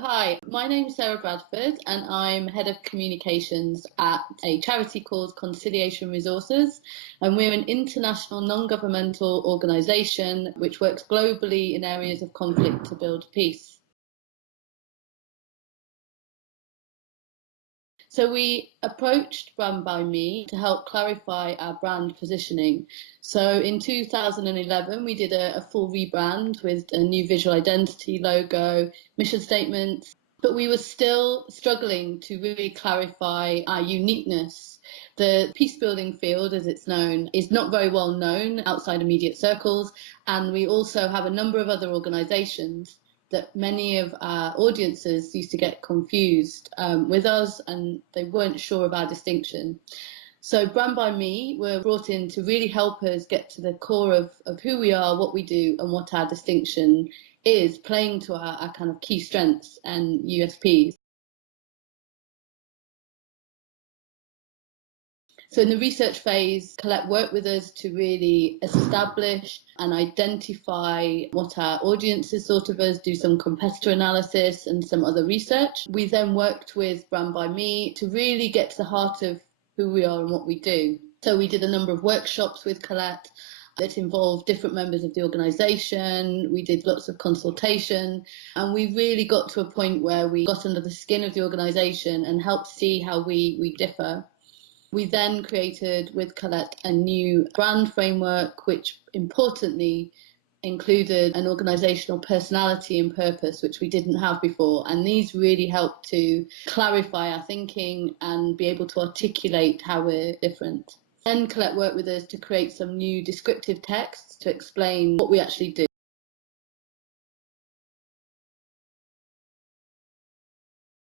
Hi, my name is Sarah Bradford and I'm Head of Communications at a charity called Conciliation Resources, and we're an international non-governmental organisation which works globally in areas of conflict to build peace. So we approached Brand by Me to help clarify our brand positioning. So in 2011, we did a full rebrand with a new visual identity, logo, mission statement, but we were still struggling to really clarify our uniqueness. The peace building field, as it's known, is not very well known outside immediate circles, and we also have a number of other organisations that many of our audiences used to get confused with us, and they weren't sure of our distinction. So Brand by Me were brought in to really help us get to the core of who we are, what we do, and what our distinction is, playing to our kind of key strengths and USPs. So in the research phase, Colette worked with us to really establish and identify what our audiences thought of us, do some competitor analysis and some other research. We then worked with Brand by Me to really get to the heart of who we are and what we do. So we did a number of workshops with Colette that involved different members of the organisation. We did lots of consultation, and we really got to a point where we got under the skin of the organisation and helped see how we differ. We then created with Colette a new brand framework, which importantly included an organisational personality and purpose, which we didn't have before. And these really help to clarify our thinking and be able to articulate how we're different. Then Colette worked with us to create some new descriptive texts to explain what we actually do.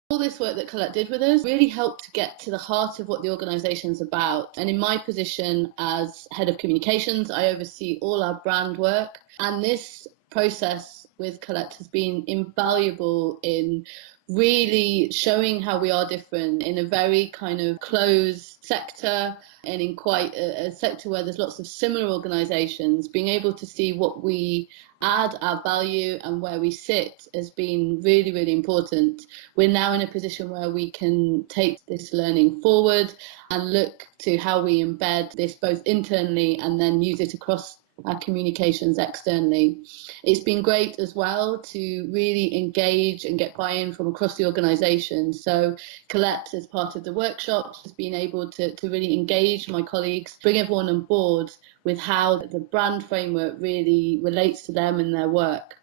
All this work that Colette did with us really helped to get to the heart of what the organisation's about. And in my position as Head of Communications, I oversee all our brand work. And this process with Colette has been invaluable in really showing how we are different in a very kind of closed sector, and in quite a sector where there's lots of similar organisations. Being able to see what we add, our value, and where we sit has been really, really important. We're now in a position where we can take this learning forward and look to how we embed this both internally and then use it across our communications externally. It's been great as well to really engage and get buy-in from across the organisation. So Colette, as part of the workshops, has been able to really engage my colleagues, bring everyone on board with how the brand framework really relates to them and their work.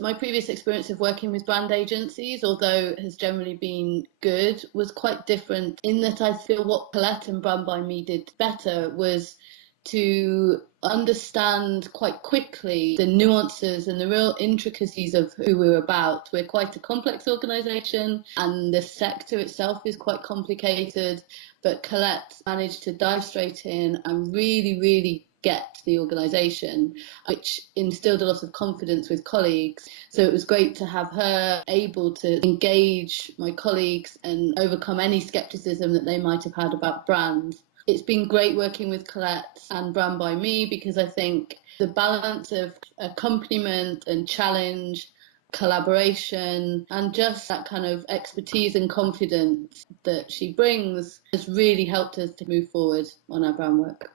My previous experience of working with brand agencies, although it has generally been good, was quite different in that I feel what Colette and Brand by Me did better was to understand quite quickly the nuances and the real intricacies of who we're about. We're quite a complex organisation and the sector itself is quite complicated, but Colette managed to dive straight in and really, really get the organisation, which instilled a lot of confidence with colleagues. So it was great to have her able to engage my colleagues and overcome any scepticism that they might have had about brand. It's been great working with Colette and Brand by Me because I think the balance of accompaniment and challenge, collaboration, and just that kind of expertise and confidence that she brings has really helped us to move forward on our brand work.